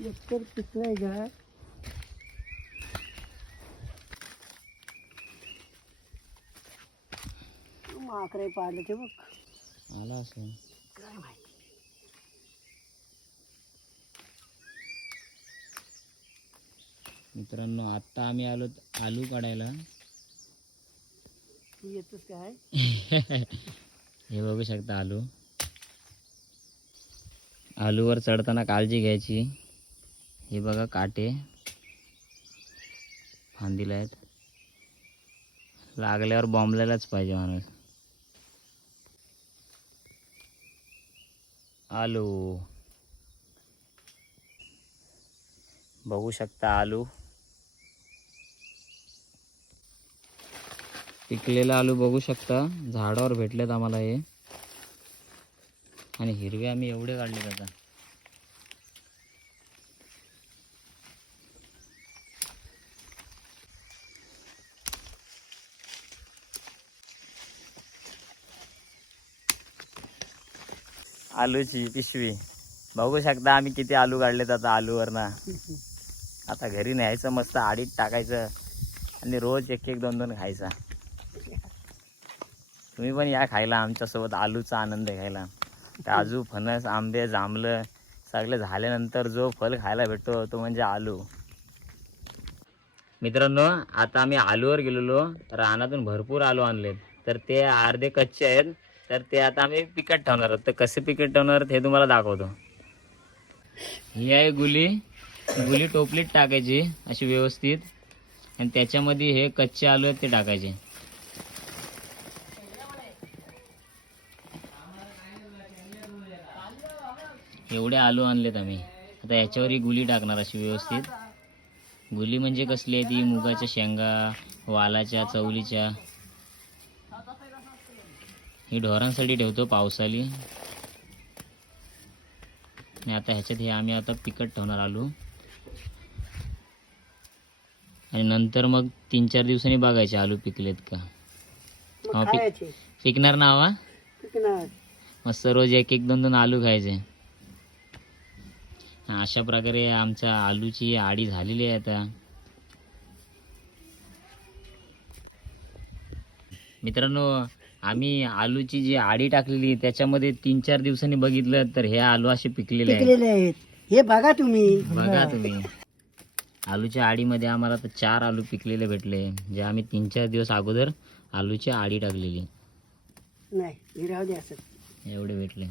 एकतर पिकलाय का माकडे पाडले ते बघ आला असेल. काय माहिती. मित्रांनो आता आम्ही आलो आलू काढायला. तू येतोस काय? हे बघू शकता आलू. आलूवर चढताना काळजी घ्यायची. हे बघा काटे फांदीला आहेत. लागल्यावर बॉम्बलाच पाहिजे माणूस. आलू बघू शकता. आलू पिकलेला आलू बघू शकता. झाडावर भेटलेत आम्हाला हे. आणि हिरवे आम्ही एवढे काढले आता. आलूची पिशवी बघू शकता आम्ही किती आलू काढलेत आता आलूवर ना. आता घरी न्यायचं मस्त आडीत टाकायचं आणि रोज एक एक दोन दोन खायचा. तुम्ही पण या खायला आमच्यासोबत. आलूचा आनंद घ्यायला. काजू फणस आंबे जांभळं सगळं झाल्यानंतर जो फल खायला भेटतो तो म्हणजे आलू. मित्रांनो आता आम्ही आलूवर गेलेलो. रानातून भरपूर आलू आणलेत. तर ते अर्धे कच्चे आहेत. तर ते आता आम्ही पिकत ठेवणार आहोत. तर कसे पिकत ठेवणार हे तुम्हाला दाखवतो. ही आहे गुली. गुली टोपलीत टाकायची अशी व्यवस्थित. आणि त्याच्यामध्ये हे कच्चे आलू आहेत ते टाकायचे. एवढे आलू आणलेत आम्ही. आता याच्यावर ही गुली टाकणार अशी व्यवस्थित. गुली म्हणजे कसली आहे ती मुगाच्या शेंगा वालाच्या चवलीच्या. ही ढोरांसाठी ठेवतो पावसाली. आणि आता ह्याच्यात हे आम्ही आता पिकत ठेवणार आलू. आणि नंतर मग 3-4 दिवसांनी बघायचे आलू पिकलेत का. पिकणार ना हवा. मस्त रोज एक एक दोन दोन आलू खायचे. अशा प्रकारे आमच्या आलूची आडी झालेली आहे आता. मित्रांनो आम्ही आलूची जी आडी टाकलेली त्याच्यामध्ये 3-4 दिवसांनी बघितलं तर हे आलू असे पिकलेले आहेत. हे बघा तुम्ही. बघा तुम्ही. आलूच्या आडीमध्ये आम्हाला तर 4 आलू पिकलेले भेटले. जे आम्ही 3-4 दिवस अगोदर आलूची आडी टाकलेली. नाही राहू दे असं. एवढे भेटले.